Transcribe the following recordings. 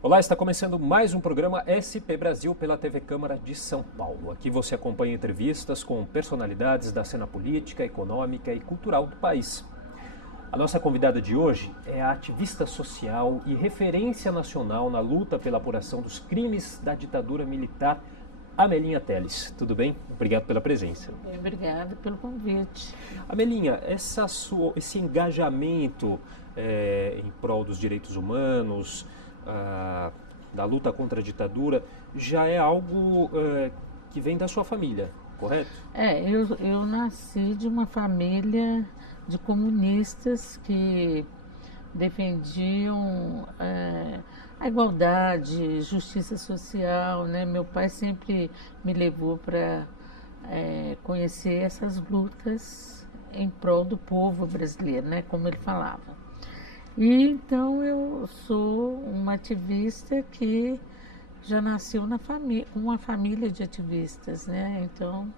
Olá, está começando mais um programa SP Brasil pela TV Câmara de São Paulo. Aqui você acompanha entrevistas com personalidades da cena política, econômica e cultural do país. A nossa convidada de hoje é a ativista social e referência nacional na luta pela apuração dos crimes da ditadura militar, Amelinha Telles. Tudo bem? Obrigado pela presença. Obrigada pelo convite. Amelinha, esse engajamento em prol dos direitos humanos, da luta contra a ditadura, já é algo que vem da sua família, correto? Eu nasci de uma família de comunistas que defendiam a igualdade, justiça social, né? Meu pai sempre me levou para conhecer essas lutas em prol do povo brasileiro, né? Como ele falava. E então eu sou uma ativista que já nasceu com uma família de ativistas, né? Então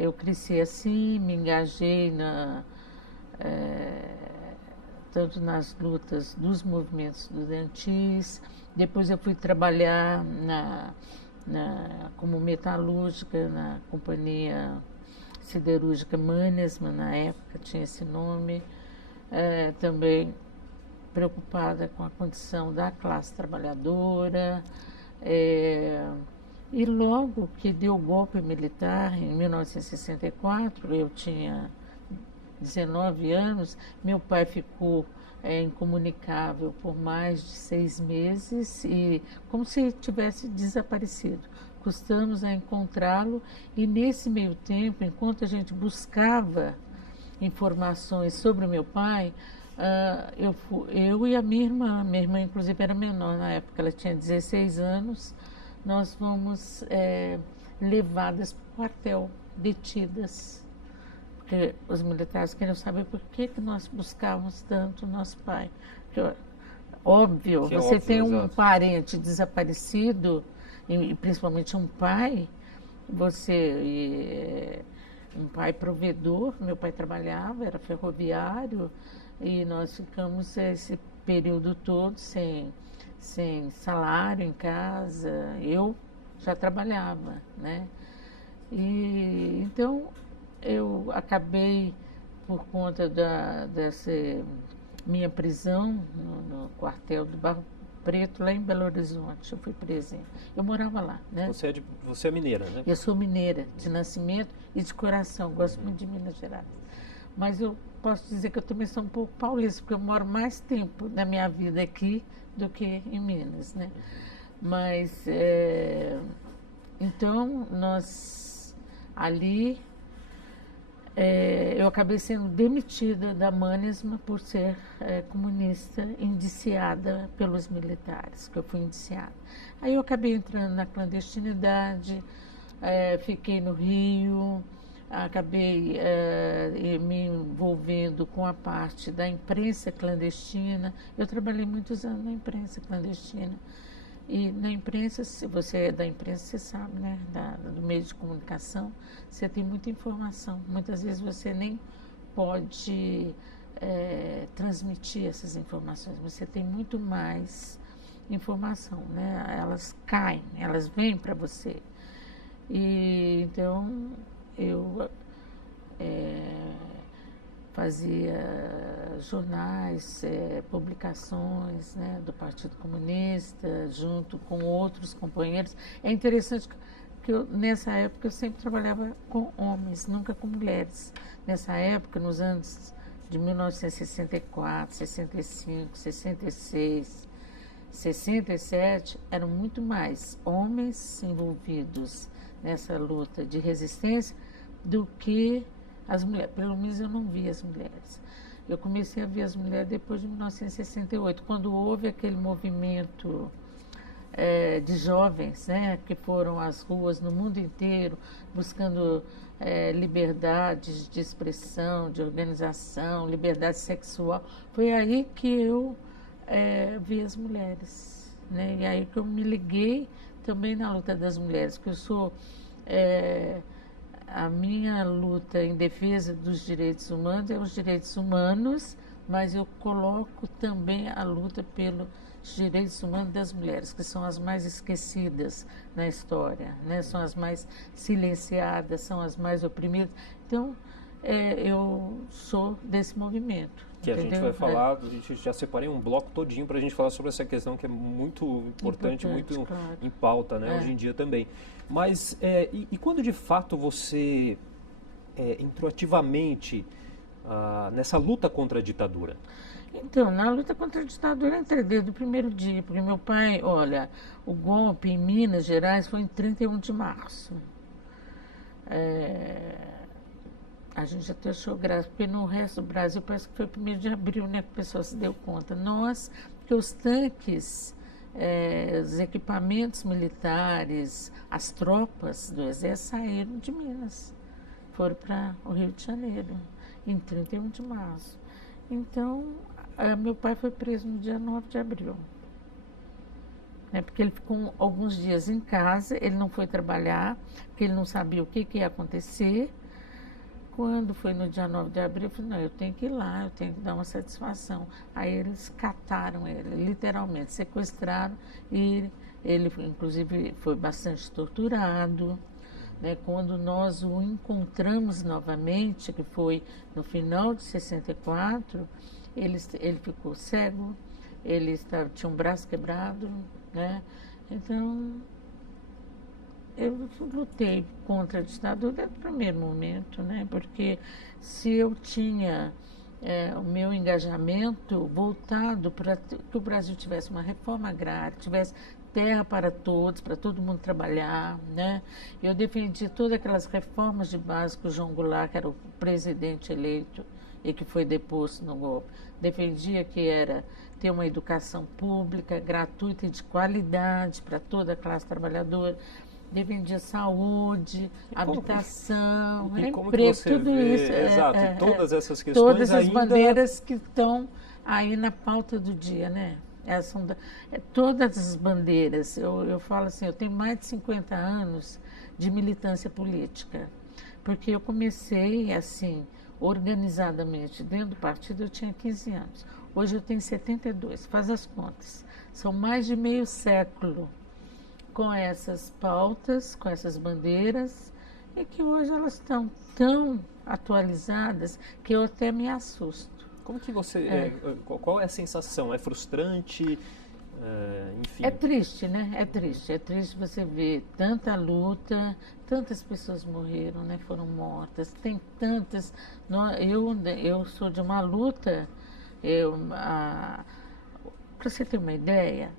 eu cresci assim, me engajei tanto nas lutas dos movimentos estudantis. Depois eu fui trabalhar como metalúrgica na companhia siderúrgica Mannesmann, na época tinha esse nome. Também preocupada com a condição da classe trabalhadora. E logo que deu o golpe militar, em 1964, eu tinha 19 anos, meu pai ficou incomunicável por mais de 6 meses, e como se tivesse desaparecido. Custamos a encontrá-lo, e nesse meio tempo, enquanto a gente buscava informações sobre o meu pai, eu e a minha irmã inclusive era menor na época, ela tinha 16 anos, nós fomos levadas para o quartel, detidas, porque os militares queriam saber por que nós buscávamos tanto o nosso pai. Porque, óbvio, você tem um parente desaparecido, e principalmente um pai, um pai provedor. Meu pai trabalhava, era ferroviário, e nós ficamos esse período todo sem salário em casa. Eu já trabalhava, né? E então eu acabei, por conta dessa minha prisão no quartel do Barro Preto, lá em Belo Horizonte, eu fui presa. Eu morava lá, né? Você é mineira, né? Eu sou mineira de nascimento e de coração, gosto muito de Minas Gerais. Mas eu posso dizer que eu também sou um pouco paulista, porque eu moro mais tempo da minha vida aqui do que em Minas, né? Mas, então, nós ali, eu acabei sendo demitida da Mannesmann por ser comunista, indiciada pelos militares, que eu fui indiciada. Aí eu acabei entrando na clandestinidade, fiquei no Rio, acabei me envolvendo com a parte da imprensa clandestina. Eu trabalhei muitos anos na imprensa clandestina. E na imprensa, se você é da imprensa, você sabe, né? Do meio de comunicação, você tem muita informação. Muitas vezes você nem pode transmitir essas informações, mas você tem muito mais informação, né? Elas caem, elas vêm para você. E então eu fazia jornais, publicações, né, do Partido Comunista, junto com outros companheiros. É interessante que nessa época eu sempre trabalhava com homens, nunca com mulheres. Nessa época, nos anos de 1964, 65, 66, 67, eram muito mais homens envolvidos nessa luta de resistência do que as mulheres. Pelo menos eu não vi as mulheres. Eu comecei a ver as mulheres depois de 1968, quando houve aquele movimento de jovens, né, que foram às ruas no mundo inteiro buscando liberdade de expressão, de organização, liberdade sexual. Foi aí que eu vi as mulheres, né? E aí que eu me liguei também na luta das mulheres, que eu sou a minha luta em defesa dos direitos humanos é os direitos humanos, mas eu coloco também a luta pelos direitos humanos das mulheres, que são as mais esquecidas na história, né? São as mais silenciadas, são as mais oprimidas. Então, eu sou desse movimento. Que entendeu? A gente vai falar, a gente já separei um bloco todinho para a gente falar sobre essa questão que é muito importante, muito claro, em pauta, né, hoje em dia também. Mas, e quando de fato você entrou ativamente nessa luta contra a ditadura? Então, na luta contra a ditadura eu entrei desde o primeiro dia, porque meu pai, olha, o golpe em Minas Gerais foi em 31 de março. A gente até achou graça, porque no resto do Brasil parece que foi 1º de abril, né, que o pessoal se deu conta. Nós, porque os tanques, os equipamentos militares, as tropas do Exército saíram de Minas, foram para o Rio de Janeiro, em 31 de março. Então, meu pai foi preso no dia 9 de abril. Porque ele ficou alguns dias em casa, ele não foi trabalhar, porque ele não sabia o que ia acontecer. Quando foi no dia 9 de abril, eu falei, não, eu tenho que ir lá, eu tenho que dar uma satisfação. Aí eles cataram ele, literalmente, sequestraram, e ele, inclusive, foi bastante torturado. Né? Quando nós o encontramos novamente, que foi no final de 64, ele ficou cego, ele tinha um braço quebrado, né? Então, eu lutei contra a ditadura desde o primeiro momento, né? Porque se eu tinha o meu engajamento voltado para que o Brasil tivesse uma reforma agrária, tivesse terra para todos, para todo mundo trabalhar, né? Eu defendi todas aquelas reformas de base que o João Goulart, que era o presidente eleito e que foi deposto no golpe, defendia que era ter uma educação pública, gratuita e de qualidade para toda a classe trabalhadora, defendia saúde, habitação, emprego, tudo isso. Exato, todas essas questões todas as bandeiras que estão aí na pauta do dia, né? Todas as bandeiras, eu falo assim, eu tenho mais de 50 anos de militância política, porque eu comecei assim, organizadamente, dentro do partido eu tinha 15 anos, hoje eu tenho 72, faz as contas, são mais de meio século com essas pautas, com essas bandeiras, e que hoje elas estão tão atualizadas que eu até me assusto. Como que você... qual é a sensação? É frustrante? Enfim. É triste, né? É triste você ver tanta luta, tantas pessoas morreram, né? Foram mortas, tem tantas... Eu sou de uma luta, para você ter uma ideia,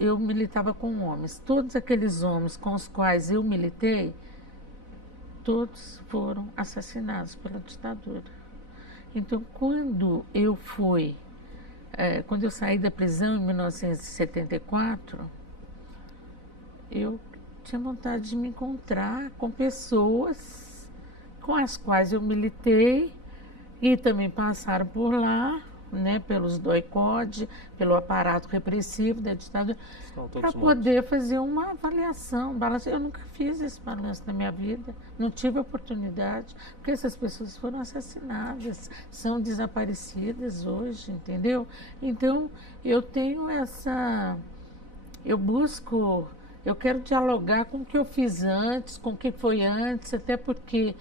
eu militava com homens. Todos aqueles homens com os quais eu militei, todos foram assassinados pela ditadura. Então, quando eu saí da prisão em 1974, eu tinha vontade de me encontrar com pessoas com as quais eu militei e também passaram por lá, né, pelos doicode, pelo aparato repressivo da ditadura, para poder fazer uma avaliação, balanço. Eu nunca fiz esse balanço na minha vida, não tive oportunidade, porque essas pessoas foram assassinadas, são desaparecidas hoje, entendeu? Então, eu tenho eu quero dialogar com o que eu fiz antes, com o que foi antes, até porque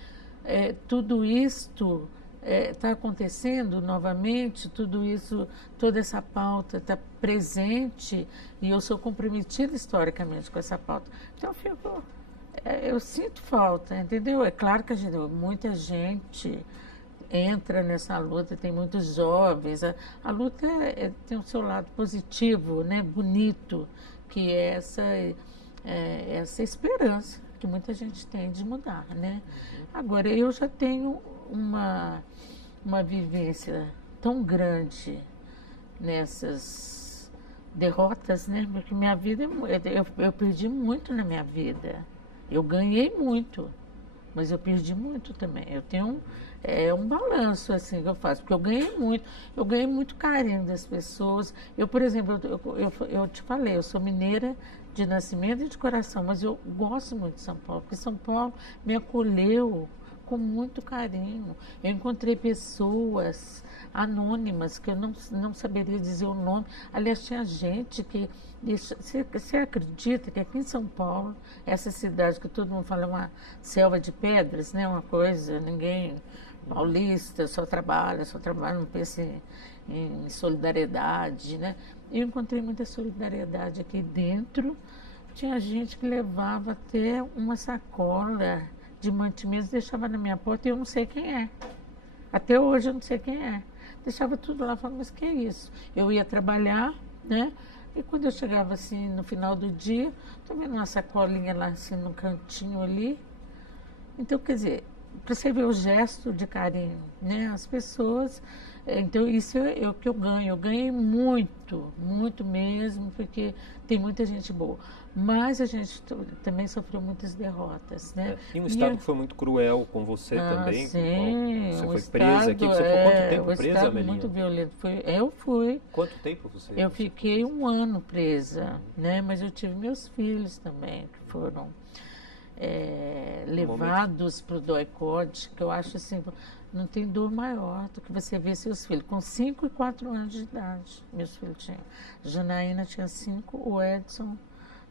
tudo isto está acontecendo novamente, tudo isso, toda essa pauta está presente e eu sou comprometida historicamente com essa pauta. Então eu sinto falta, entendeu? É claro que muita gente entra nessa luta, tem muitos jovens, a luta tem o seu lado positivo, né, bonito, que é essa esperança que muita gente tem de mudar, né? Agora, eu já tenho uma vivência tão grande nessas derrotas, né? Porque minha vida, eu perdi muito na minha vida. Eu ganhei muito, mas eu perdi muito também. Eu tenho um balanço assim que eu faço, porque eu ganhei muito carinho das pessoas. Eu, por exemplo, eu te falei, eu sou mineira de nascimento e de coração, mas eu gosto muito de São Paulo, porque São Paulo me acolheu com muito carinho. Eu encontrei pessoas anônimas que eu não saberia dizer o nome. Aliás, tinha gente que... Você acredita que aqui em São Paulo, essa cidade que todo mundo fala é uma selva de pedras, né? Uma coisa, ninguém... Paulista, só trabalha, não pensa em solidariedade, né? Eu encontrei muita solidariedade aqui dentro. Tinha gente que levava até uma sacola de mantimentos, deixava na minha porta e eu não sei quem é. Até hoje eu não sei quem é. Deixava tudo lá, falava, mas que é isso? Eu ia trabalhar, né? E quando eu chegava assim no final do dia, tô vendo uma sacolinha lá assim no cantinho ali. Então, quer dizer, para você ver o gesto de carinho, né? As pessoas... Então, isso é o que eu ganho. Eu ganhei muito, muito mesmo, porque tem muita gente boa. Mas a gente também sofreu muitas derrotas, né? E um Estado que foi muito cruel com você também. Sim, você foi presa aqui. Você ficou quanto tempo presa, Amelinha? Muito violento. Eu fui. Quanto tempo você? Eu fiquei 1 ano presa, né? Mas eu tive meus filhos também, que foram... levados para o DOI-CODE, que eu acho assim, não tem dor maior do que você ver seus filhos, com 5 e 4 anos de idade, meus filhos tinham. Janaína tinha 5, o Edson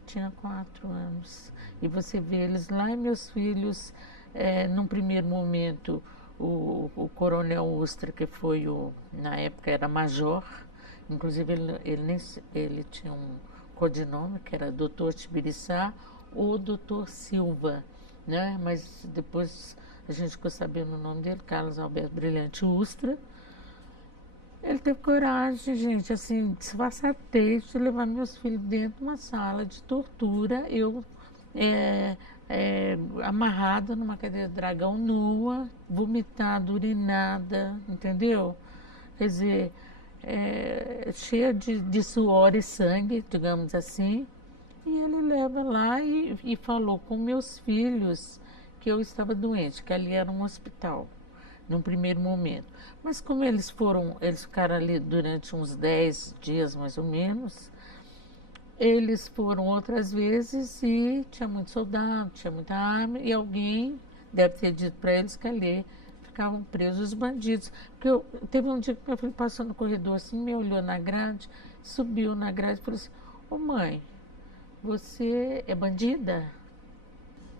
tinha 4 anos. E você vê eles lá e meus filhos, num primeiro momento, o coronel Ustra, que foi na época era major, inclusive ele tinha um codinome, que era Doutor Tibiriçá, o doutor Silva, né? Mas depois a gente ficou sabendo o nome dele, Carlos Alberto Brilhante Ustra. Ele teve coragem, gente, assim, disfarçatez de levar meus filhos dentro de uma sala de tortura, eu amarrada numa cadeira de dragão nua, vomitada, urinada, entendeu? Quer dizer, cheia de suor e sangue, digamos assim. E ele leva lá e falou com meus filhos que eu estava doente, que ali era um hospital, num primeiro momento. Mas como eles ficaram ali durante uns 10 dias mais ou menos, eles foram outras vezes e tinha muito soldado, tinha muita arma, e alguém deve ter dito para eles que ali ficavam presos os bandidos. Porque teve um dia que meu filho passou no corredor assim, me olhou na grade, subiu na grade e falou assim, ô mãe, você é bandida?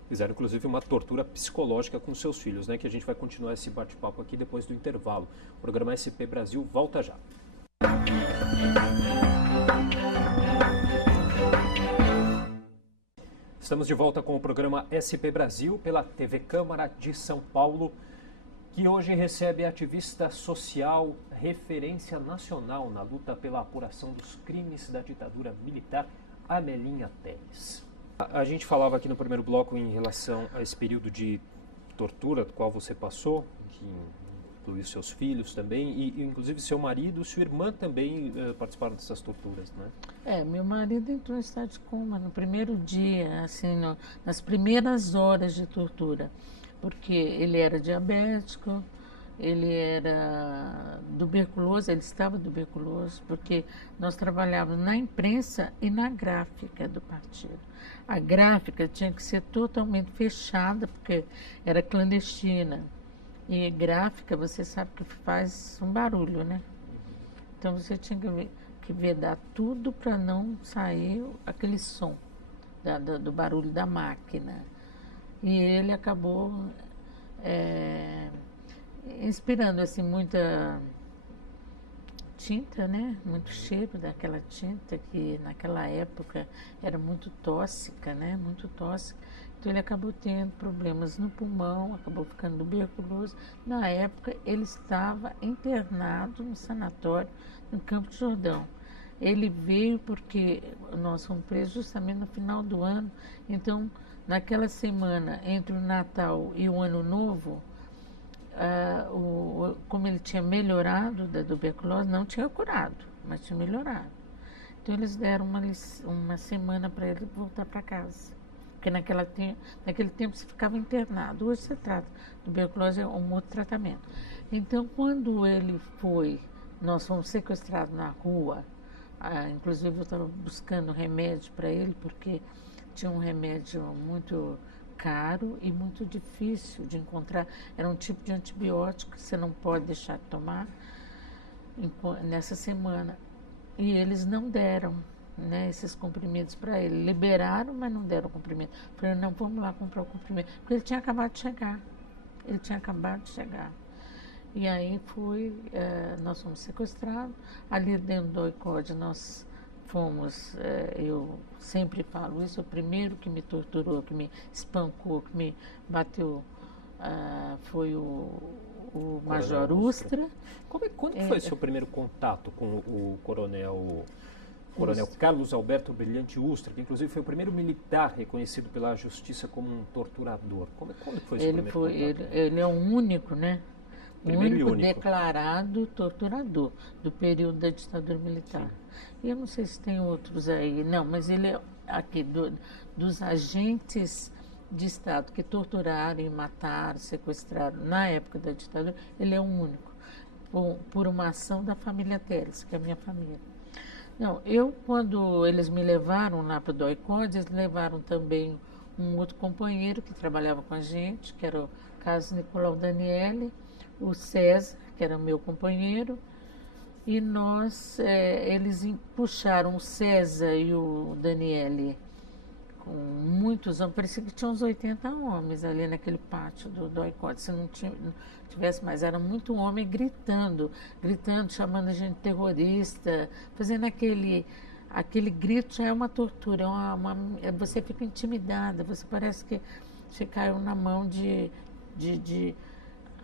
Fizeram, inclusive, uma tortura psicológica com seus filhos, né? Que a gente vai continuar esse bate-papo aqui depois do intervalo. O programa SP Brasil volta já. Estamos de volta com o programa SP Brasil pela TV Câmara de São Paulo, que hoje recebe a ativista social, referência nacional na luta pela apuração dos crimes da ditadura militar, Amelinha Teles. A gente falava aqui no primeiro bloco em relação a esse período de tortura do qual você passou, que incluiu seus filhos também, e inclusive seu marido, sua irmã também participaram dessas torturas, né? Meu marido entrou em estado de coma no primeiro dia, assim, nas primeiras horas de tortura, porque ele era diabético, ele era tuberculoso, ele estava tuberculoso, porque nós trabalhávamos na imprensa e na gráfica do partido. A gráfica tinha que ser totalmente fechada, porque era clandestina. E gráfica, você sabe que faz um barulho, né? Então você tinha que vedar tudo para não sair aquele som do barulho da máquina. E ele acabou inspirando assim muita tinta, né? Muito cheiro daquela tinta que naquela época era muito tóxica, né? Muito tóxica. Então ele acabou tendo problemas no pulmão, acabou ficando tuberculoso. Na época ele estava internado no sanatório no Campo de Jordão. Ele veio porque nós fomos presos justamente no final do ano. Então, naquela semana entre o Natal e o Ano Novo, como ele tinha melhorado da tuberculose, não tinha curado, mas tinha melhorado. Então eles deram uma semana para ele voltar para casa. Porque naquele tempo você ficava internado. Hoje você trata. Tuberculose é um outro tratamento. Então, quando ele nós fomos sequestrados na rua, Inclusive eu estava buscando remédio para ele, porque tinha um remédio muito caro e muito difícil de encontrar. Era um tipo de antibiótico que você não pode deixar de tomar nessa semana. E eles não deram, né, esses comprimidos para ele. Liberaram, mas não deram o comprimido. Falei, não, vamos lá comprar o comprimido. Porque ele tinha acabado de chegar. Ele tinha acabado de chegar. E aí nós fomos sequestrados. Ali dentro do ICOD nós fomos, eu sempre falo isso, o primeiro que me torturou, que me espancou, que me bateu, foi o Major Ustra. Quando foi seu primeiro contato com o Coronel Carlos Alberto Brilhante Ustra, que inclusive foi o primeiro militar reconhecido pela justiça como um torturador? Quando foi seu primeiro contato? Ele é o único, né? O único único declarado torturador do período da ditadura militar. Sim. E eu não sei se tem outros aí, não, mas ele é aqui dos agentes de Estado que torturaram e mataram, sequestraram na época da ditadura, ele é o único, por uma ação da família Teles, que é a minha família. Não, quando eles me levaram lá para o DOI-CODE, eles levaram também um outro companheiro que trabalhava com a gente, que era o Carlos Nicolau Daniele, o César, que era meu companheiro, e eles puxaram o César e o Daniele com muitos homens, parecia que tinha uns 80 homens ali naquele pátio do DOI-CODE, se não tivesse mais, era muito homem gritando, chamando a gente de terrorista, fazendo aquele grito. Já é uma tortura, você fica intimidada, você parece que você caiu na mão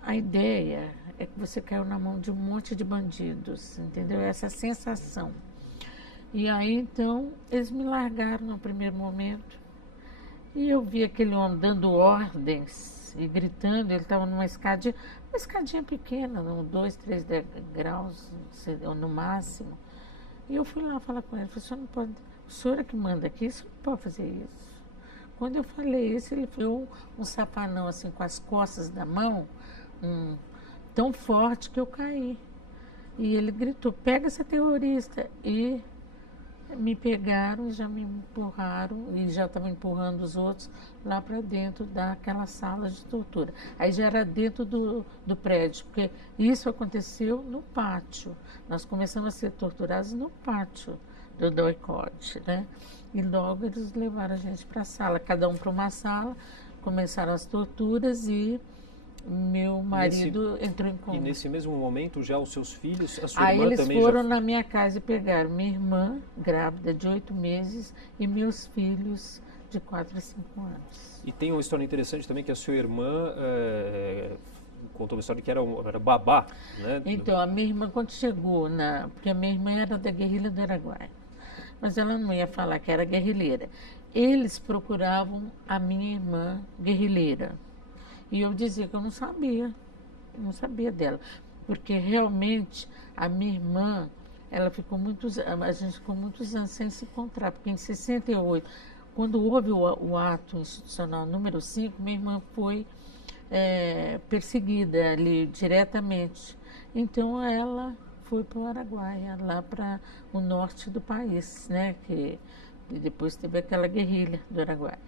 a ideia é que você caiu na mão de um monte de bandidos, entendeu? Essa sensação. E aí, então, eles me largaram no primeiro momento. E eu vi aquele homem dando ordens e gritando. Ele estava numa escadinha pequena, 2, 3 degraus no máximo. E eu fui lá falar com ele. Falei, o senhor não pode, o senhor é que manda aqui, o senhor não pode fazer isso. Quando eu falei isso, ele deu um safanão assim com as costas da mão, tão forte que eu caí. E ele gritou, pega essa terrorista. E me pegaram, já me empurraram, e já estavam empurrando os outros lá para dentro daquela sala de tortura. Aí já era dentro do prédio, porque isso aconteceu no pátio. Nós começamos a ser torturados no pátio do DOI-CODE, né? E logo eles levaram a gente para a sala, cada um para uma sala, começaram as torturas e meu marido entrou em coma. E nesse mesmo momento, já os seus filhos, a sua Aí irmã eles também foram na minha casa e pegaram minha irmã, grávida de 8 meses, e meus filhos de 4 a 5 anos. E tem uma história interessante também, que a sua irmã contou uma história que era babá, né? Então, a minha irmã, quando chegou, porque a minha irmã era da guerrilha do Araguaia, mas ela não ia falar que era guerrilheira. Eles procuravam a minha irmã guerrilheira. E eu dizia que eu não sabia dela, porque realmente a minha irmã, a gente ficou muitos anos sem se encontrar, porque em 68, quando houve o ato institucional número 5, minha irmã foi perseguida ali diretamente. Então ela foi para o Araguaia, lá para o norte do país, né? Que depois teve aquela guerrilha do Araguaia.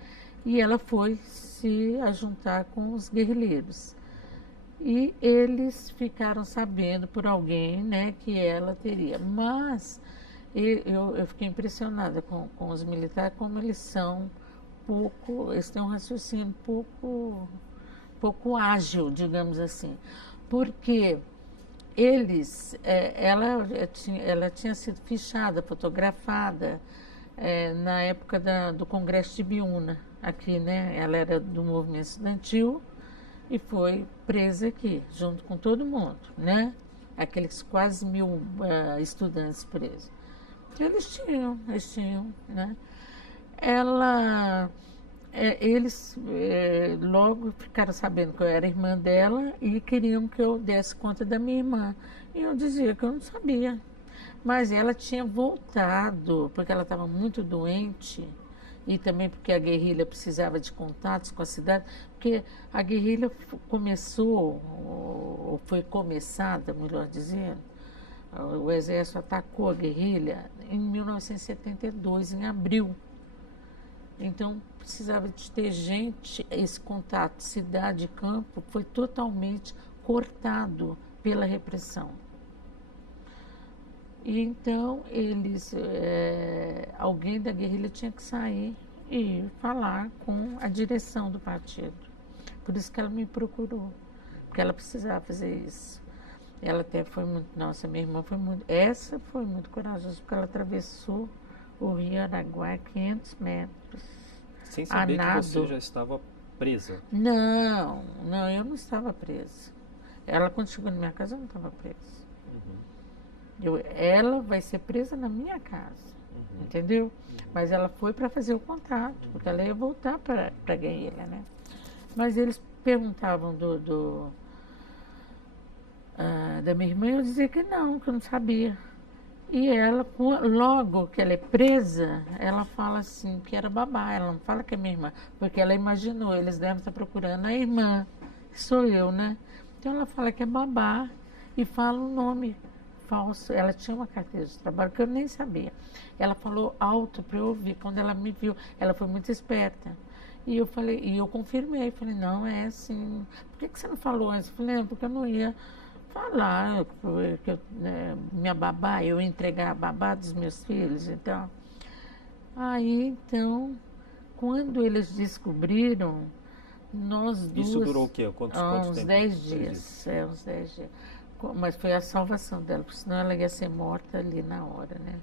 E ela foi se juntar com os guerrilheiros. E eles ficaram sabendo por alguém, né, que ela teria. Mas eu fiquei impressionada com os militares, como eles têm um raciocínio pouco ágil, digamos assim. Porque ela tinha sido fichada, fotografada, na época do Congresso de Biúna, aqui, né? Ela era do movimento estudantil e foi presa aqui, junto com todo mundo, né? Aqueles quase 1000 estudantes presos. Eles tinham, né? Eles logo ficaram sabendo que eu era irmã dela e queriam que eu desse conta da minha irmã. E eu dizia que eu não sabia. Mas ela tinha voltado, porque ela estava muito doente, e também porque a guerrilha precisava de contatos com a cidade, porque a guerrilha começou, ou foi começada, melhor dizendo, o Exército atacou a guerrilha em 1972, em abril. Então, precisava de ter gente, esse contato cidade e campo foi totalmente cortado pela repressão. E então, alguém da guerrilha tinha que sair e falar com a direção do partido. Por isso que ela me procurou, porque ela precisava fazer isso. Ela até foi muito, nossa, minha irmã essa foi muito corajosa, porque ela atravessou o Rio Araguaia 500 metros. Sem saber que você já estava presa? Não, eu não estava presa. Ela, quando chegou na minha casa, eu não estava presa. Ela vai ser presa na minha casa, entendeu? Mas ela foi para fazer o contato, porque ela ia voltar para a guerrilha, né? Mas eles perguntavam da minha irmã, eu dizia que eu não sabia. E ela, logo que ela é presa, ela fala assim, que era babá, ela não fala que é minha irmã, porque ela imaginou, eles devem estar procurando a irmã, que sou eu, né? Então ela fala que é babá e fala um nome falso. Ela tinha uma carteira de trabalho que eu nem sabia. Ela falou alto para eu ouvir. Quando ela me viu, ela foi muito esperta. E eu falei, e eu confirmei, falei, não, é assim. Por que você não falou antes? Eu falei, porque eu não ia falar, que minha babá, eu ia entregar a babá dos meus filhos, então. Aí, então, quando eles descobriram, nós duas... Isso durou o quê? Quanto uns tempo? 10 dias, uns 10 dias. Mas foi a salvação dela, porque senão ela ia ser morta ali na hora, né?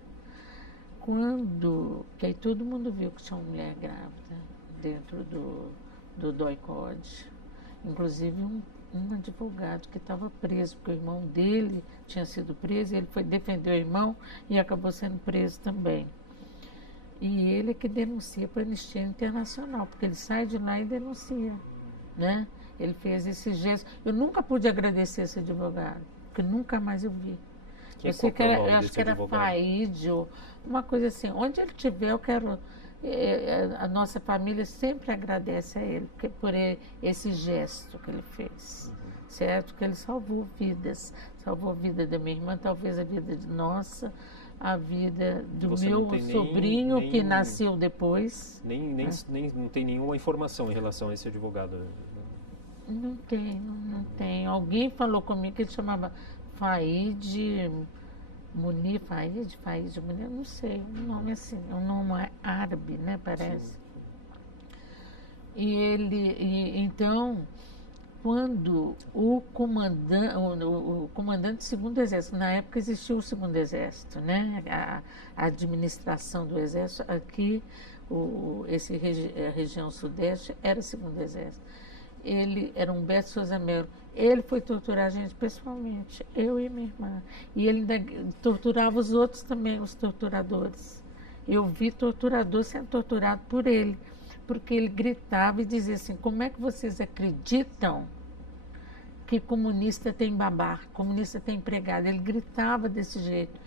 Que aí todo mundo viu que tinha uma mulher grávida dentro do DOI-CODE. Inclusive um advogado que estava preso, porque o irmão dele tinha sido preso, ele foi defender o irmão e acabou sendo preso também. E ele é que denuncia para a Anistia Internacional, porque ele sai de lá e denuncia, né? Ele fez esse gesto. Eu nunca pude agradecer esse advogado, porque nunca mais eu vi. Eu sei que eu acho que era Faide, ou uma coisa assim. Onde ele estiver, eu quero... A nossa família sempre agradece a ele por esse gesto que ele fez, certo? Que ele salvou vidas. Salvou a vida da minha irmã, talvez a vida de nossa, a vida do meu sobrinho que nasceu depois. Não tem nenhuma informação em relação a esse advogado? Não tem. Alguém falou comigo que ele chamava Faide Munir, Faide Munir, não sei, um nome assim, um nome árabe, né, parece. Sim. Então, quando o comandante do Segundo Exército, na época existiu o Segundo Exército, né, a administração do Exército, aqui, a região sudeste era o Segundo Exército. Ele era Humberto Souza Melo. Ele foi torturar a gente pessoalmente, eu e minha irmã. E ele ainda torturava os outros também, os torturadores. Eu vi torturador sendo torturado por ele, porque ele gritava e dizia assim, como é que vocês acreditam que comunista tem babá, comunista tem empregado? Ele gritava desse jeito.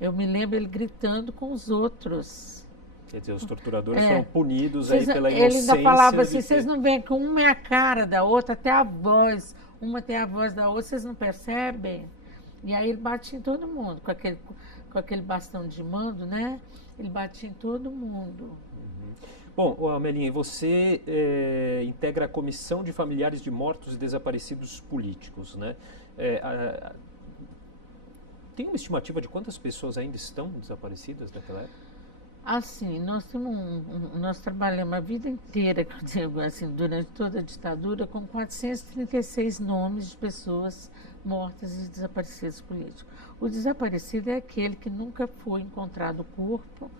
Eu me lembro ele gritando com os outros. Quer dizer, os torturadores foram punidos aí pela inocência. Ele ainda falava assim, vocês não veem que uma é a cara da outra, até a voz, uma tem a voz da outra, vocês não percebem? E aí ele batia em todo mundo, com aquele bastão de mando, né? Ele batia em todo mundo. Bom, Amelinha, você integra a Comissão de Familiares de Mortos e Desaparecidos Políticos, né? Tem uma estimativa de quantas pessoas ainda estão desaparecidas daquela época? Assim, nós trabalhamos a vida inteira, que eu digo assim, durante toda a ditadura, com 436 nomes de pessoas mortas e desaparecidas políticos. O desaparecido é aquele que nunca foi encontrado o corpo,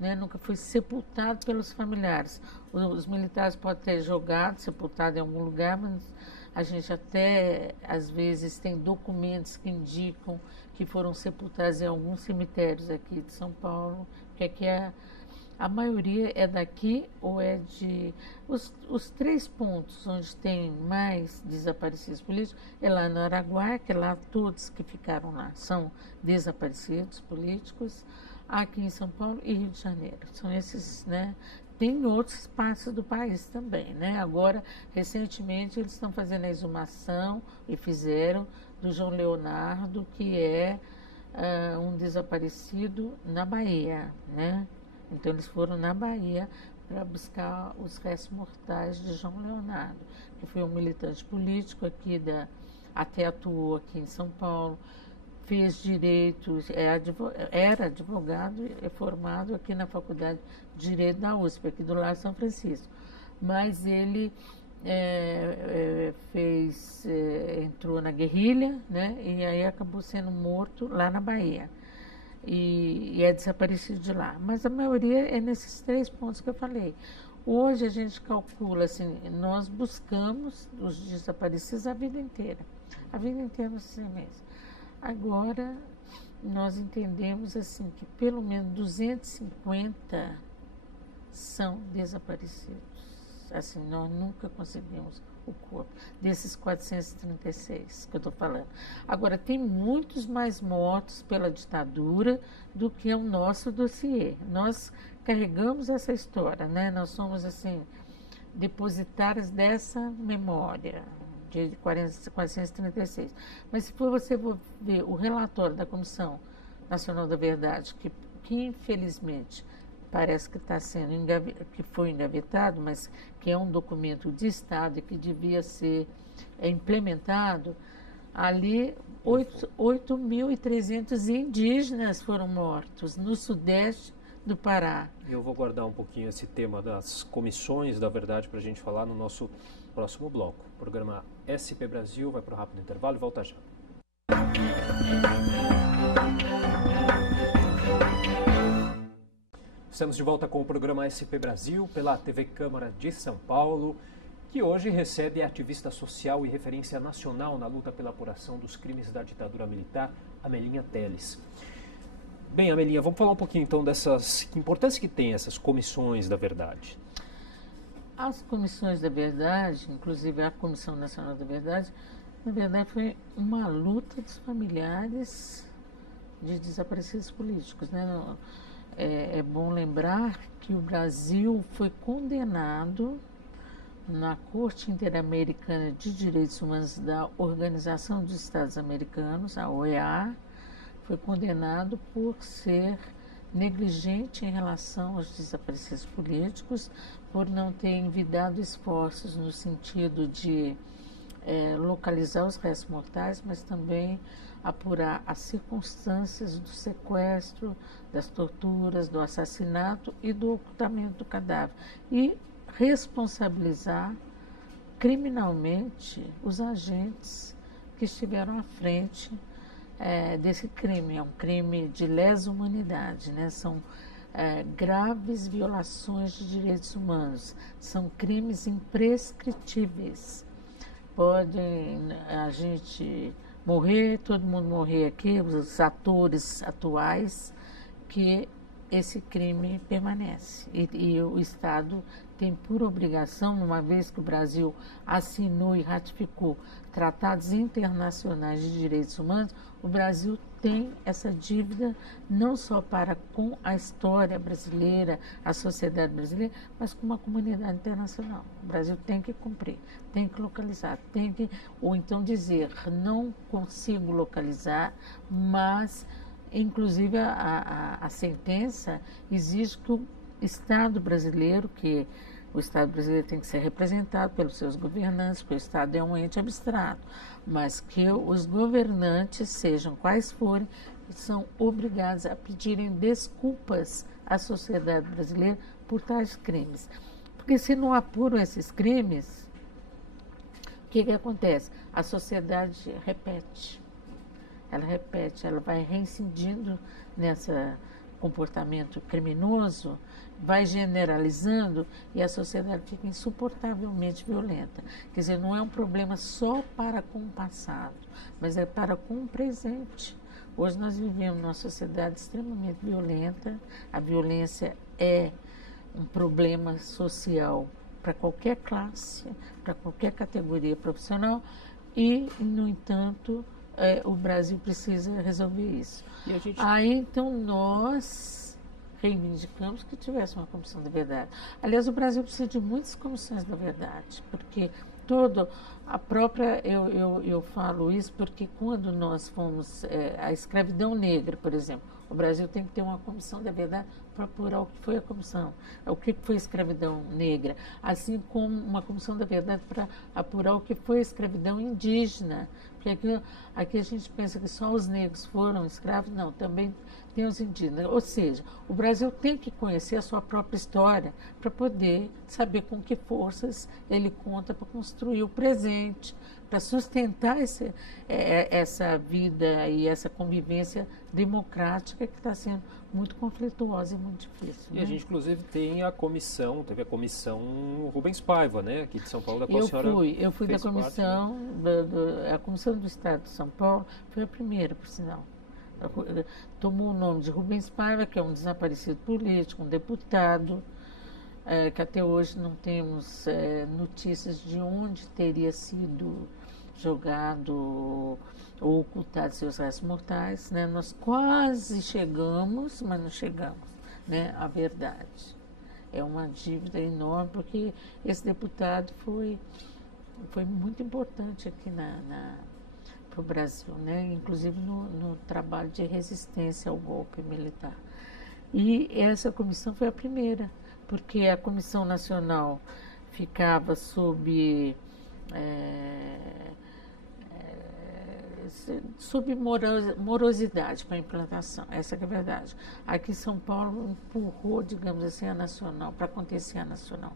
né, nunca foi sepultado pelos familiares. Os militares podem ter jogado, sepultado em algum lugar, mas a gente até, às vezes, tem documentos que indicam que foram sepultados em alguns cemitérios aqui de São Paulo, que aqui a maioria é daqui ou é de... Os 3 pontos onde tem mais desaparecidos políticos é lá no Araguaia, que lá todos que ficaram lá são desaparecidos políticos, aqui em São Paulo e Rio de Janeiro. São esses, né? Tem outros espaços do país também, né? Agora, recentemente, eles estão fazendo a exumação e fizeram do João Leonardo, que é um desaparecido na Bahia, né? Então eles foram na Bahia para buscar os restos mortais de João Leonardo, que foi um militante político aqui até atuou aqui em São Paulo, fez direito, era advogado e formado aqui na Faculdade de Direito da USP, aqui do lado de São Francisco. Mas ele entrou na guerrilha, né? E aí acabou sendo morto lá na Bahia. E é desaparecido de lá. Mas a maioria é nesses 3 pontos que eu falei. Hoje a gente calcula, assim, nós buscamos os desaparecidos a vida inteira nos 6 meses. Agora, nós entendemos, assim, que pelo menos 250 são desaparecidos. Assim, nós nunca conseguimos o corpo desses 436 que eu estou falando. Agora, tem muitos mais mortos pela ditadura do que o nosso dossiê. Nós carregamos essa história, né? Nós somos, assim, depositárias dessa memória de 436. Mas se for você ver o relatório da Comissão Nacional da Verdade, que infelizmente parece que está sendo que foi engavetado, mas que é um documento de Estado e que devia ser implementado, ali 8.300 indígenas foram mortos no sudeste do Pará. Eu vou guardar um pouquinho esse tema das comissões da verdade para a gente falar no nosso próximo bloco. O programa SP Brasil vai para o rápido intervalo e volta já. Estamos de volta com o programa SP Brasil pela TV Câmara de São Paulo, que hoje recebe a ativista social e referência nacional na luta pela apuração dos crimes da ditadura militar, Amelinha Telles. Bem, Amelinha, vamos falar um pouquinho então que importância que tem essas comissões da verdade. As comissões da verdade, inclusive a Comissão Nacional da Verdade, na verdade foi uma luta dos familiares de desaparecidos políticos, né? É bom lembrar que o Brasil foi condenado na Corte Interamericana de Direitos Humanos da Organização dos Estados Americanos, a OEA, foi condenado por ser negligente em relação aos desaparecidos políticos, por não ter envidado esforços no sentido de localizar os restos mortais, mas também apurar as circunstâncias do sequestro, das torturas, do assassinato e do ocultamento do cadáver. E responsabilizar criminalmente os agentes que estiveram à frente desse crime. É um crime de lesa humanidade, né? São graves violações de direitos humanos, são crimes imprescritíveis. Pode a gente morrer, todo mundo morrer aqui, os atores atuais, que esse crime permanece. E o Estado tem por obrigação, uma vez que o Brasil assinou e ratificou tratados internacionais de direitos humanos, o Brasil tem essa dívida não só para com a história brasileira, a sociedade brasileira, mas com uma comunidade internacional. O Brasil tem que cumprir, tem que localizar, ou então dizer, não consigo localizar, mas inclusive a sentença exige que o Estado brasileiro, que o Estado brasileiro tem que ser representado pelos seus governantes, porque o Estado é um ente abstrato, mas que os governantes, sejam quais forem, são obrigados a pedirem desculpas à sociedade brasileira por tais crimes. Porque se não apuram esses crimes, o que acontece? A sociedade repete. Ela repete, ela vai reincidindo nesse comportamento criminoso, vai generalizando e a sociedade fica insuportavelmente violenta. Quer dizer, não é um problema só para com o passado, mas é para com o presente. Hoje nós vivemos numa sociedade extremamente violenta, a violência é um problema social para qualquer classe, para qualquer categoria profissional e, no entanto, o Brasil precisa resolver isso. Aí, então, nós reivindicamos que tivesse uma comissão da verdade. Aliás, o Brasil precisa de muitas comissões da verdade, porque toda A própria, eu falo isso porque quando nós fomos, a escravidão negra, por exemplo, o Brasil tem que ter uma comissão da verdade para apurar o que foi a comissão, o que foi a escravidão negra, assim como uma comissão da verdade para apurar o que foi a escravidão indígena, porque aqui a gente pensa que só os negros foram escravos, não, também tem os indígenas. Ou seja, o Brasil tem que conhecer a sua própria história para poder saber com que forças ele conta para construir o presente, para sustentar essa vida e essa convivência democrática que está sendo muito conflituosa e muito difícil. E né? a gente, inclusive, teve a comissão Rubens Paiva, né, aqui de São Paulo, da qual a senhora Eu fui da fez comissão, parte, né? a comissão do Estado de São Paulo, foi a primeira, por sinal. Tomou o nome de Rubens Paiva, que é um desaparecido político, um deputado, que até hoje não temos notícias de onde teria sido jogado ou ocultado seus restos mortais. Né? Nós quase chegamos, mas não chegamos, né, à verdade. É uma dívida enorme, porque esse deputado foi muito importante aqui para o Brasil, né? Inclusive no trabalho de resistência ao golpe militar. E essa comissão foi a primeira, porque a Comissão Nacional ficava sob morosidade para a implantação, essa que é a verdade. Aqui em São Paulo empurrou, digamos assim, a Nacional, para acontecer a Nacional.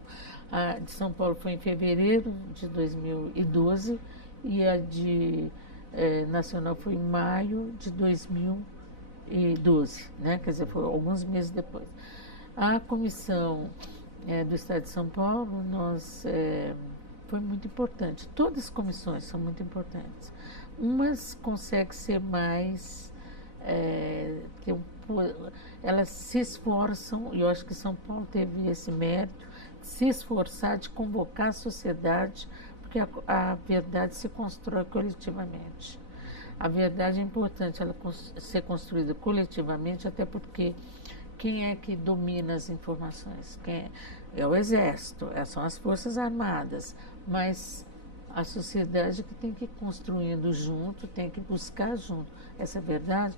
A de São Paulo foi em fevereiro de 2012 e a de Nacional foi em maio de 2012, né? Quer dizer, foi alguns meses depois. A comissão do Estado de São Paulo, foi muito importante. Todas as comissões são muito importantes. Umas conseguem ser mais, elas se esforçam, e eu acho que São Paulo teve esse mérito, se esforçar de convocar a sociedade, porque a verdade se constrói coletivamente. A verdade é importante ela ser construída coletivamente, até porque quem é que domina as informações? É o Exército, são as Forças Armadas, mas a sociedade que tem que ir construindo junto, tem que buscar junto essa verdade.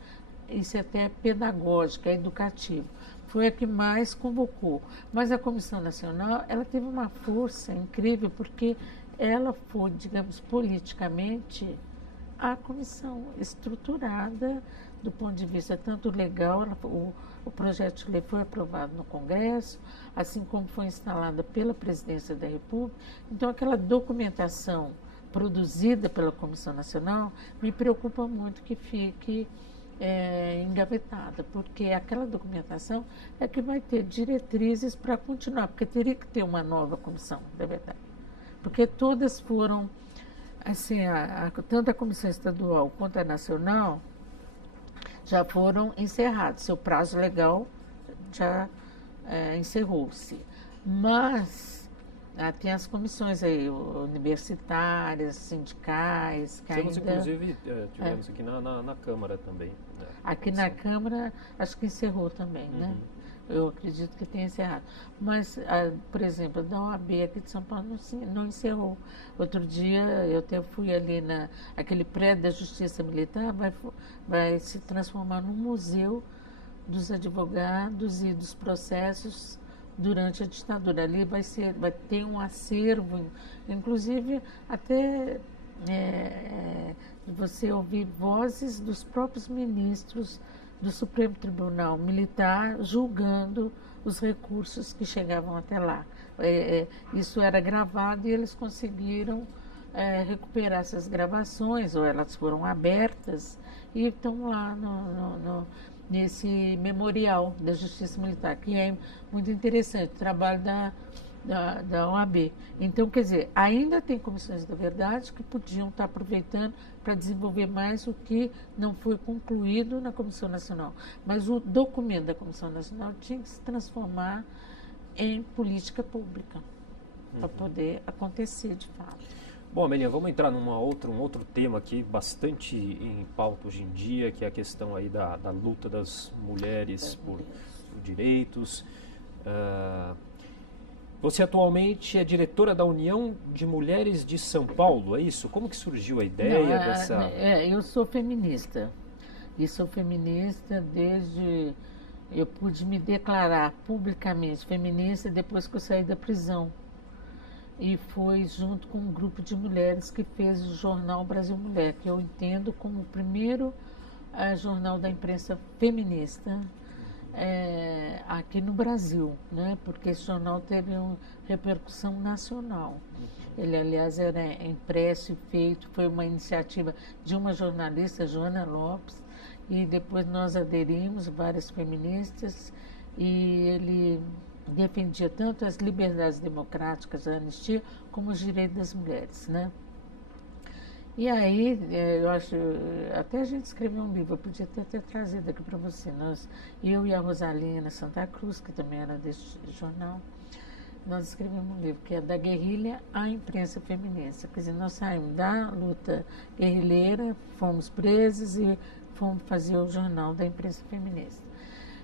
Isso é até pedagógico, é educativo. Foi a que mais convocou. Mas a Comissão Nacional, ela teve uma força incrível, porque ela foi, digamos, politicamente, a comissão estruturada do ponto de vista tanto legal, o projeto de lei foi aprovado no Congresso, assim como foi instalada pela Presidência da República. Então, aquela documentação produzida pela Comissão Nacional me preocupa muito que fique engavetada, porque aquela documentação é que vai ter diretrizes para continuar, porque teria que ter uma nova comissão, na verdade. Porque todas foram, assim, tanto a Comissão Estadual quanto a Nacional já foram encerrados. Seu prazo legal já encerrou-se. Mas tem as comissões aí, universitárias, sindicais, que Temos, ainda... inclusive, tivemos aqui na Câmara também. Né? Aqui na Câmara, acho que encerrou também, né? Eu acredito que tenha encerrado. Mas, por exemplo, a da OAB aqui de São Paulo não encerrou. Outro dia, eu até fui ali aquele prédio da Justiça Militar, vai se transformar num museu dos advogados e dos processos durante a ditadura. Ali vai ter um acervo, inclusive até você ouvir vozes dos próprios ministros do Supremo Tribunal Militar julgando os recursos que chegavam até lá. Isso era gravado e eles conseguiram recuperar essas gravações, ou elas foram abertas e estão lá nesse memorial da Justiça Militar, que é muito interessante, o trabalho da OAB. Então, quer dizer, ainda tem comissões da verdade que podiam estar aproveitando para desenvolver mais o que não foi concluído na Comissão Nacional. Mas o documento da Comissão Nacional tinha que se transformar em política pública, para poder acontecer de fato. Bom, Amelinha, vamos entrar um outro tema aqui bastante em pauta hoje em dia, que é a questão aí da luta das mulheres por direitos. Você atualmente é diretora da União de Mulheres de São Paulo, é isso? Como que surgiu a ideia dessa... Eu sou feminista. E sou feminista desde... Eu pude me declarar publicamente feminista depois que eu saí da prisão. E foi junto com um grupo de mulheres que fez o jornal Brasil Mulher, que eu entendo como o primeiro jornal da imprensa feminista aqui no Brasil, né? Porque esse jornal teve uma repercussão nacional. Ele, aliás, era impresso e feito, foi uma iniciativa de uma jornalista, Joana Lopes, e depois nós aderimos, várias feministas, e ele defendia tanto as liberdades democráticas, a anistia, como os direitos das mulheres, né? E aí, eu acho, até a gente escreveu um livro, eu podia ter trazido aqui para você, eu e a Rosalina Santa Cruz, que também era desse jornal, nós escrevemos um livro que é Da Guerrilha à Imprensa Feminista. Quer dizer, nós saímos da luta guerrilheira, fomos presos e fomos fazer o jornal da imprensa feminista,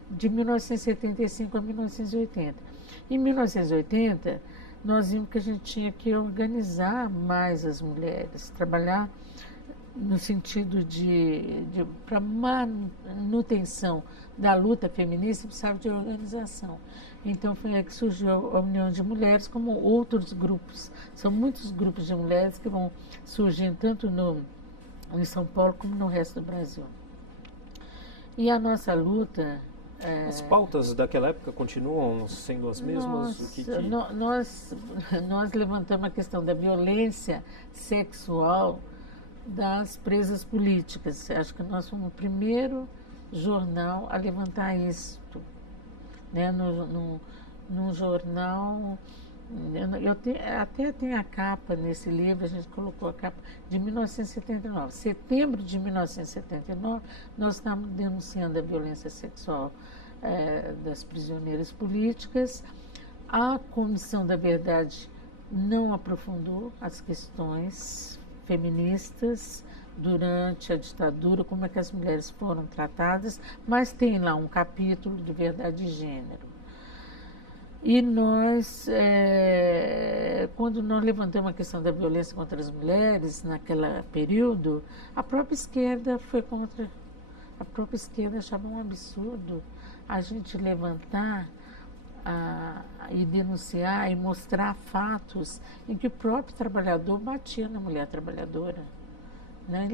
de 1975 a 1980. Em 1980, nós vimos que a gente tinha que organizar mais as mulheres, trabalhar no sentido para manutenção da luta feminista, precisava de organização. Então foi aí que surgiu a União de Mulheres, como outros grupos. São muitos grupos de mulheres que vão surgindo tanto em São Paulo como no resto do Brasil. E a luta... As pautas daquela época continuam sendo as mesmas? Nós levantamos a questão da violência sexual das presas políticas. Acho que nós fomos o primeiro jornal a levantar isso, né? Num jornal... até tem a capa nesse livro, a gente colocou a capa de 1979. Setembro de 1979, nós estávamos denunciando a violência sexual das prisioneiras políticas. A Comissão da Verdade não aprofundou as questões feministas durante a ditadura, como é que as mulheres foram tratadas, mas tem lá um capítulo de verdade e gênero. E quando nós levantamos a questão da violência contra as mulheres, naquele período, a própria esquerda foi contra. A própria esquerda achava um absurdo a gente levantar e denunciar e mostrar fatos em que o próprio trabalhador batia na mulher trabalhadora. Né?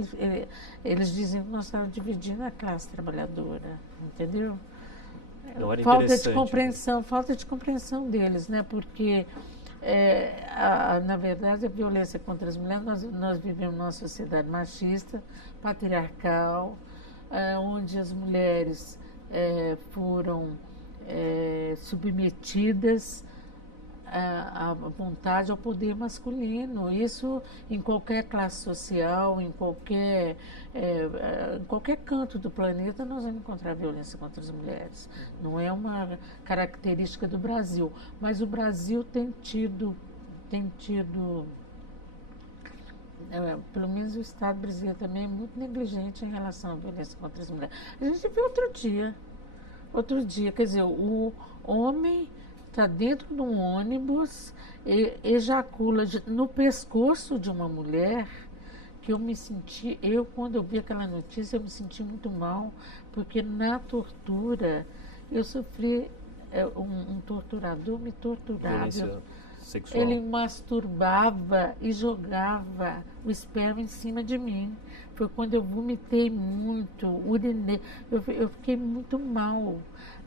Eles diziam que nós estávamos dividindo a classe trabalhadora, entendeu? Falta de compreensão deles, né? Porque, na verdade, a violência contra as mulheres, nós vivemos numa sociedade machista, patriarcal, onde as mulheres foram submetidas à vontade, ao poder masculino. Isso em qualquer classe social, em qualquer canto do planeta, nós vamos encontrar violência contra as mulheres. Não é uma característica do Brasil, mas o Brasil tem tido pelo menos o Estado brasileiro também é muito negligente em relação à violência contra as mulheres. A gente viu outro dia, quer dizer, o homem está dentro de um ônibus e ejacula no pescoço de uma mulher, que quando eu vi aquela notícia, eu me senti muito mal, porque na tortura eu sofri, um torturador me torturava. Sexual. Ele masturbava e jogava o esperma em cima de mim. Foi quando eu vomitei muito, urinei, eu fiquei muito mal.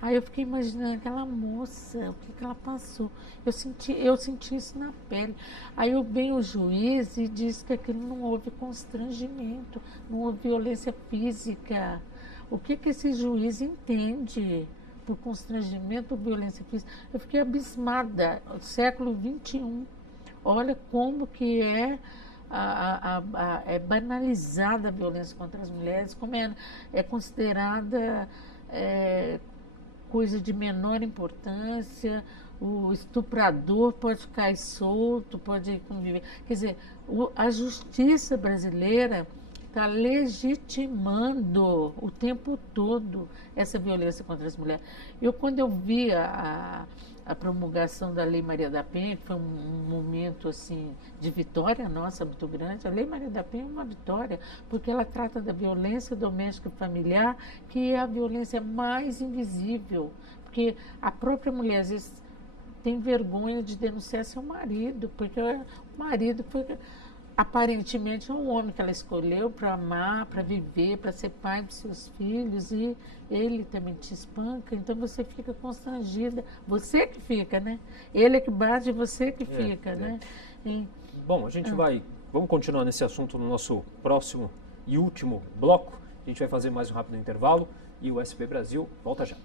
Aí eu fiquei imaginando aquela moça, o que ela passou. Eu senti isso na pele. Aí veio o juiz e disse que aquilo não houve constrangimento, não houve violência física. O que esse juiz entende por constrangimento, por violência física? Eu fiquei abismada. Século XXI. Olha como que é banalizada a violência contra as mulheres, como é considerada coisa de menor importância. O estuprador pode ficar solto, pode conviver. Quer dizer, a justiça brasileira está legitimando o tempo todo essa violência contra as mulheres. Quando eu vi a promulgação da Lei Maria da Penha, que foi um momento assim de vitória nossa muito grande, a Lei Maria da Penha é uma vitória, porque ela trata da violência doméstica e familiar, que é a violência mais invisível, porque a própria mulher às vezes tem vergonha de denunciar seu marido, porque o marido foi aparentemente um homem que ela escolheu para amar, para viver, para ser pai dos seus filhos, e ele também te espanca, então você fica constrangida. Você que fica, né? Ele é que bate, você que fica, né? Bom, a gente vamos continuar nesse assunto no nosso próximo e último bloco. A gente vai fazer mais um rápido intervalo e o SP Brasil volta já.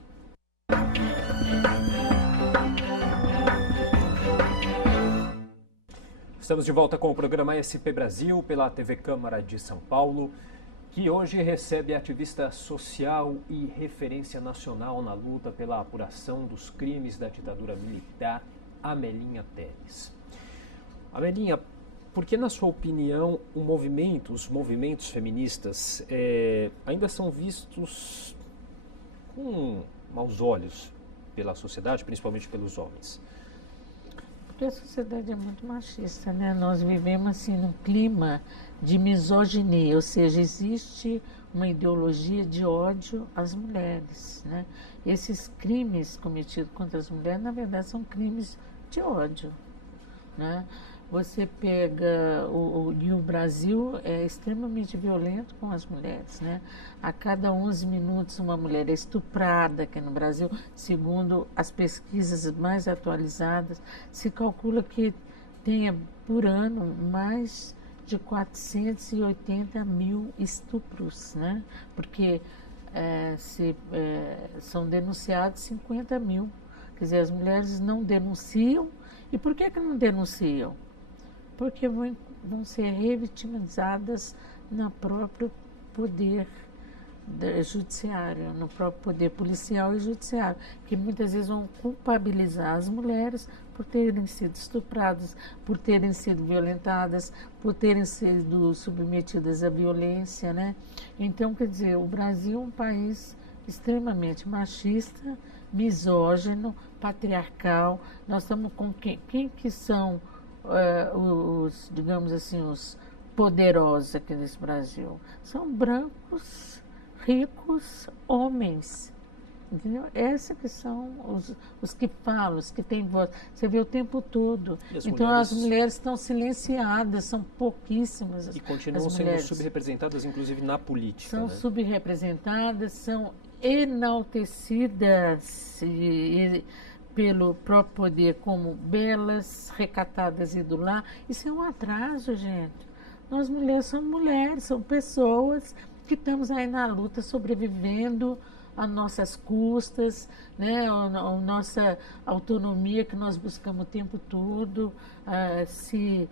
Estamos de volta com o programa SP Brasil pela TV Câmara de São Paulo, que hoje recebe a ativista social e referência nacional na luta pela apuração dos crimes da ditadura militar, Amelinha Teles. Amelinha, por que, na sua opinião, os movimentos feministas ainda são vistos com maus olhos pela sociedade, principalmente pelos homens? Porque a sociedade é muito machista, né? Nós vivemos assim num clima de misoginia, ou seja, existe uma ideologia de ódio às mulheres, né? Esses crimes cometidos contra as mulheres, na verdade, são crimes de ódio, né? Você pega e o Brasil é extremamente violento com as mulheres, né? A cada 11 minutos uma mulher é estuprada aqui no Brasil, segundo as pesquisas mais atualizadas. Se calcula que tenha por ano mais de 480 mil estupros, né? Porque são denunciados 50 mil. Quer dizer, as mulheres não denunciam. E por que não denunciam? Porque vão ser revitimizadas no próprio poder judiciário, no próprio poder policial e judiciário, que muitas vezes vão culpabilizar as mulheres por terem sido estupradas, por terem sido violentadas, por terem sido submetidas à violência, né? Então, quer dizer, o Brasil é um país extremamente machista, misógino, patriarcal. Nós estamos com quem que são os, digamos assim, os poderosos aqui nesse Brasil? São brancos, ricos, homens. Entendeu? Esses que são os que falam, os que têm voz. Você vê o tempo todo. Então as mulheres estão silenciadas, são pouquíssimas. E continuam sendo subrepresentadas, inclusive, na política. São subrepresentadas, são enaltecidas pelo próprio poder como belas, recatadas e do lar. Isso é um atraso, gente. Nós mulheres são pessoas que estamos aí na luta, sobrevivendo às nossas custas, né? A nossa autonomia que nós buscamos o tempo todo, se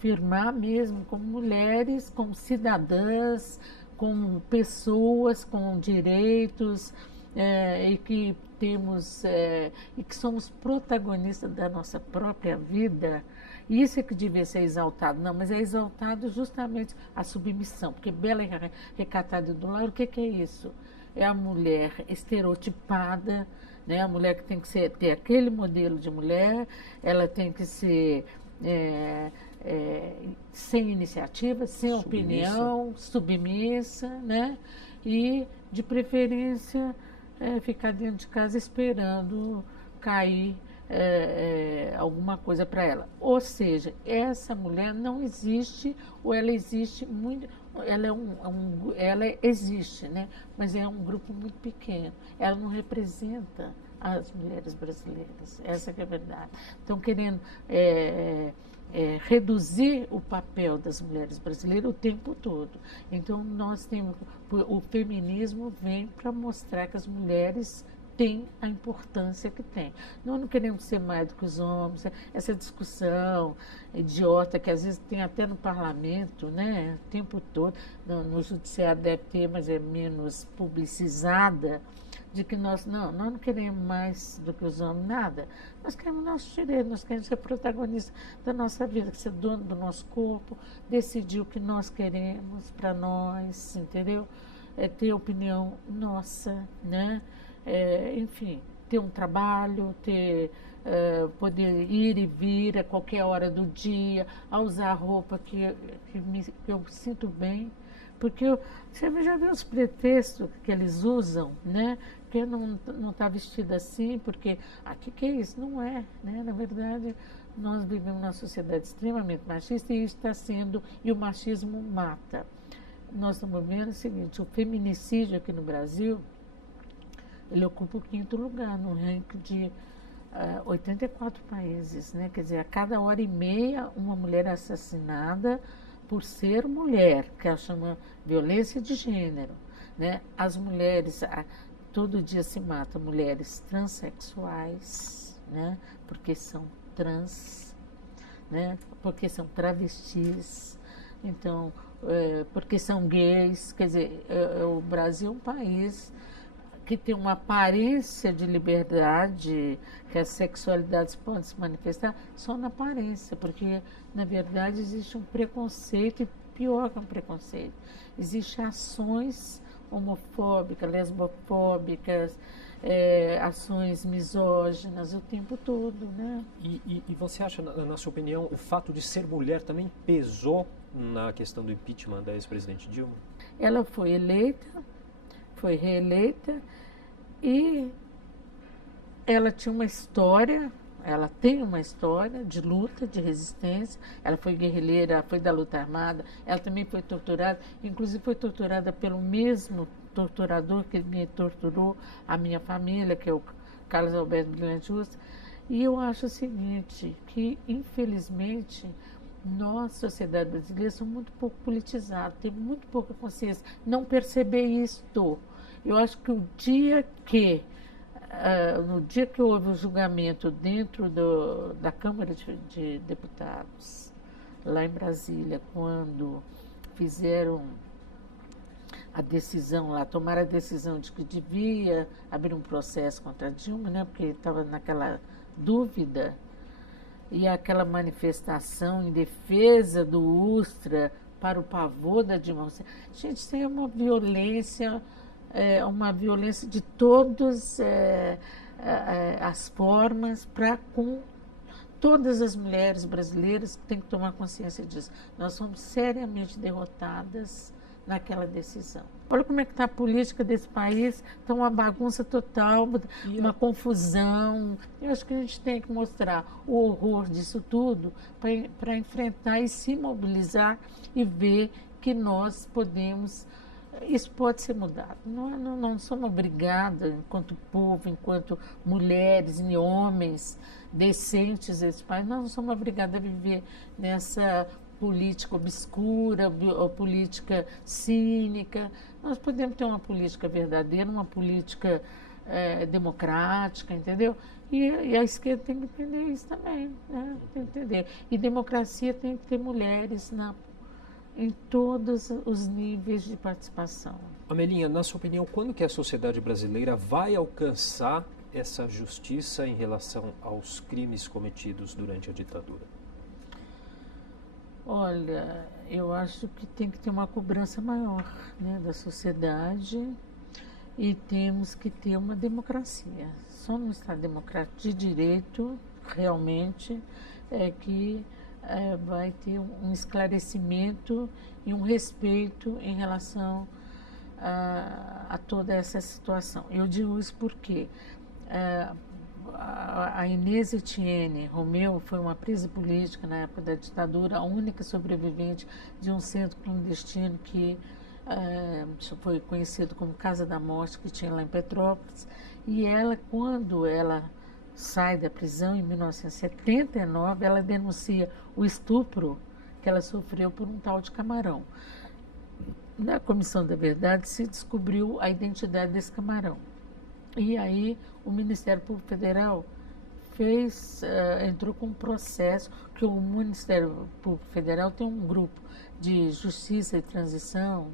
firmar mesmo como mulheres, como cidadãs, como pessoas com direitos, e que temos e que somos protagonistas da nossa própria vida. Isso é que devia ser exaltado. Não, mas é exaltado justamente a submissão, porque bela e recatada e do lar, o que é isso? É a mulher estereotipada, né? A mulher que tem que ter aquele modelo de mulher, ela tem que ser sem iniciativa, sem opinião, submissa, né? E, de preferência, ficar dentro de casa esperando cair alguma coisa para ela. Ou seja, essa mulher não existe, ou ela existe muito, ela existe, né? Mas é um grupo muito pequeno. Ela não representa as mulheres brasileiras. Essa que é a verdade. Estão querendo reduzir o papel das mulheres brasileiras o tempo todo. Então nós temos, o feminismo vem para mostrar que as mulheres tem a importância que tem. Nós não queremos ser mais do que os homens, essa discussão idiota que às vezes tem até no parlamento, né, o tempo todo, no judiciário deve ter, mas é menos publicizada, de que nós não queremos mais do que os homens, nada. Nós queremos nosso direito, nós queremos ser protagonistas da nossa vida, ser dono do nosso corpo, decidir o que nós queremos para nós, entendeu? Ter opinião nossa, né? Enfim, ter um trabalho, poder ir e vir a qualquer hora do dia, a usar a roupa que eu sinto bem. Porque você já viu os pretextos que eles usam, né? Que não está vestida assim, porque que é isso? Não é, né? Na verdade, nós vivemos numa sociedade extremamente machista e isso está sendo, e o machismo mata. Nós estamos vendo o seguinte, o feminicídio aqui no Brasil, ele ocupa o 5º lugar no ranking de 84 países, né? Quer dizer, a cada hora e meia uma mulher é assassinada por ser mulher, que ela chama violência de gênero, né? As mulheres, todo dia se matam mulheres transexuais, né? Porque são trans, né? Porque são travestis, então, porque são gays, quer dizer, o Brasil é um país que tem uma aparência de liberdade, que as sexualidades podem se manifestar só na aparência, porque, na verdade, existe um preconceito, e pior que um preconceito, existem ações homofóbicas, lesbofóbicas, ações misóginas o tempo todo, né? E você acha, na sua opinião, o fato de ser mulher também pesou na questão do impeachment da ex-presidente Dilma? Ela foi eleita, foi reeleita e ela tinha uma história, ela tem uma história de luta, de resistência, ela foi guerrilheira, foi da luta armada, ela também foi torturada, inclusive foi torturada pelo mesmo torturador que me torturou a minha família, que é o Carlos Alberto Brilhante Justo. E eu acho o seguinte, que infelizmente nós, sociedade brasileira, somos muito pouco politizados, temos muito pouca consciência, não perceber isto. Eu acho que no dia que houve o julgamento dentro da Câmara de Deputados, lá em Brasília, quando fizeram a decisão lá, tomaram a decisão de que devia abrir um processo contra a Dilma, né, porque estava naquela dúvida, e aquela manifestação em defesa do Ustra para o pavor da Dilma. Gente, isso é uma violência de todas as formas para com todas as mulheres brasileiras que têm que tomar consciência disso. Nós somos seriamente derrotadas naquela decisão. Olha como é que está a política desse país, está uma bagunça total, uma confusão. Eu acho que a gente tem que mostrar o horror disso tudo para enfrentar e se mobilizar e ver que nós podemos. Isso pode ser mudado. Não somos obrigadas, enquanto povo, enquanto mulheres e homens decentes desse país, nós não somos obrigadas a viver nessa política obscura, política cínica. Nós podemos ter uma política verdadeira, uma política democrática, entendeu? E a esquerda tem que entender isso também, né? Tem que entender. E democracia tem que ter mulheres em todos os níveis de participação. Amelinha, na sua opinião, quando que a sociedade brasileira vai alcançar essa justiça em relação aos crimes cometidos durante a ditadura? Olha, eu acho que tem que ter uma cobrança maior, né, da sociedade, e temos que ter uma democracia. Só no Estado democrático de direito, realmente, que vai ter um esclarecimento e um respeito em relação a toda essa situação. Eu digo isso porque a Inês Etienne Romeu foi uma presa política na época da ditadura, a única sobrevivente de um centro clandestino que foi conhecido como Casa da Morte, que tinha lá em Petrópolis. E ela, quando ela sai da prisão, em 1979, ela denuncia o estupro que ela sofreu por um tal de Camarão. Na Comissão da Verdade se descobriu a identidade desse Camarão. E aí o Ministério Público Federal entrou com um processo, que o Ministério Público Federal tem um grupo de Justiça e Transição,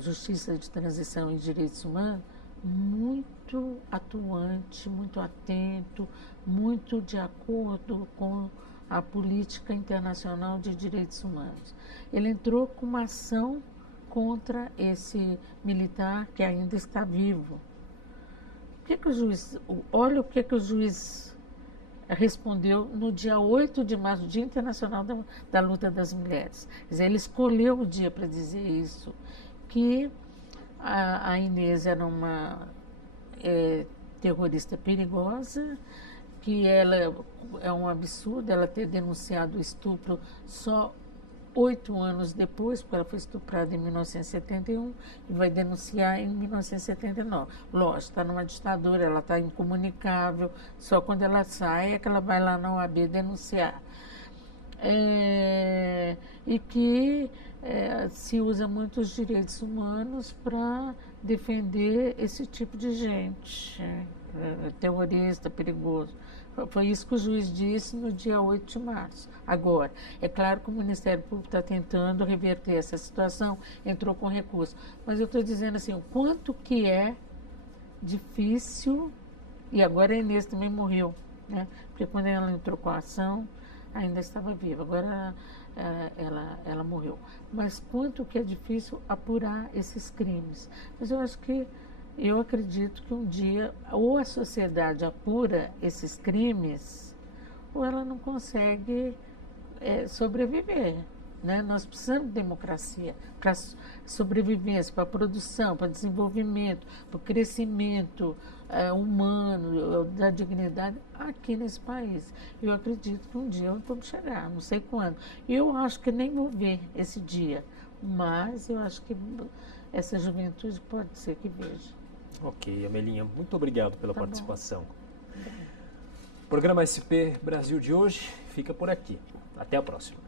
Justiça de Transição e Direitos Humanos, muito atuante, muito atento, muito de acordo com a política internacional de direitos humanos. Ele entrou com uma ação contra esse militar que ainda está vivo. Olha o que o juiz respondeu no dia 8 de março, Dia Internacional da Luta das Mulheres. Quer dizer, ele escolheu o dia para dizer isso, que a Inês era uma terrorista perigosa, que ela é um absurdo ela ter denunciado o estupro só 8 anos depois, porque ela foi estuprada em 1971 e vai denunciar em 1979. Lógico, está numa ditadura, ela está incomunicável, só quando ela sai é que ela vai lá na OAB denunciar. E que se usa muito os direitos humanos para defender esse tipo de gente, terrorista, perigoso. Foi isso que o juiz disse no dia 8 de março. Agora, é claro que o Ministério Público está tentando reverter essa situação, entrou com recurso. Mas eu estou dizendo assim, o quanto que é difícil, e agora a Inês também morreu, né? Porque quando ela entrou com a ação, ainda estava viva, agora ela morreu. Mas quanto que é difícil apurar esses crimes. Mas eu acredito que um dia ou a sociedade apura esses crimes, ou ela não consegue sobreviver. Né? Nós precisamos de democracia para sobrevivência, para produção, para desenvolvimento, para o crescimento humano, da dignidade aqui nesse país. Eu acredito que um dia vamos chegar, não sei quando. Eu acho que nem vou ver esse dia, mas eu acho que essa juventude pode ser que veja. Ok, Amelinha, muito obrigado pela participação. Bom. O programa SP Brasil de hoje fica por aqui. Até a próxima.